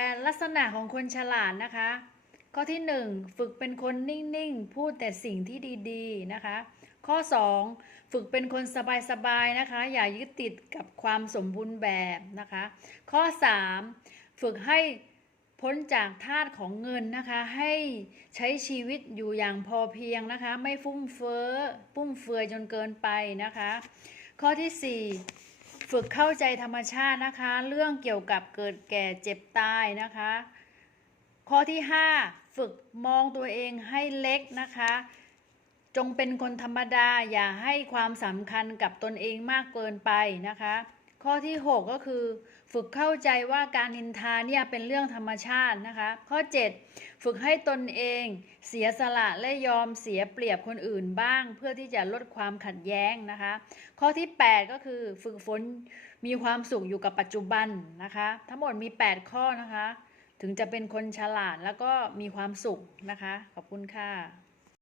8 ลักษณะของคนฉลาดนะคะ ข้อที่ 1 ฝึกเป็นคนนิ่งๆ พูดแต่สิ่งที่ดีๆนะคะ ข้อ 2 ฝึกเป็นคนสบายๆนะคะ อย่ายึดติดกับความสมบูรณ์แบบนะคะ ข้อ 3 ฝึกให้พ้นจากทาสของเงินนะคะ ให้ใช้ชีวิตอยู่อย่างพอเพียงนะคะ ไม่ฟุ่มเฟ้อฟุ่มเฟือยจนเกินไปนะคะ ข้อที่ 4 ฝึกเข้าใจธรรมชาตินะคะ เรื่องเกี่ยวกับเกิดแก่เจ็บตายนะคะ ข้อที่ 5 ฝึกมองตัวเองให้เล็กนะคะ จงเป็นคนธรรมดาอย่าให้ความสำคัญกับตนเองมากเกินไปนะคะ ข้อที่ 6 ก็คือ ฝึกเข้าใจว่าการนินทาเนี่ยเป็นเรื่องธรรมชาตินะคะ ข้อ 7 ฝึกให้ตนเอง เสียสละและยอมเสียเปรียบคนอื่นบ้าง เพื่อที่จะลดความขัดแย้งนะคะ ข้อที่ 8 ก็คือฝึกฝนมีความสุขอยู่กับปัจจุบันนะคะ ทั้งหมดมี 8 ข้อนะคะ ถึงจะเป็นคนฉลาดแล้วก็มีความสุขนะคะ ขอบคุณค่ะ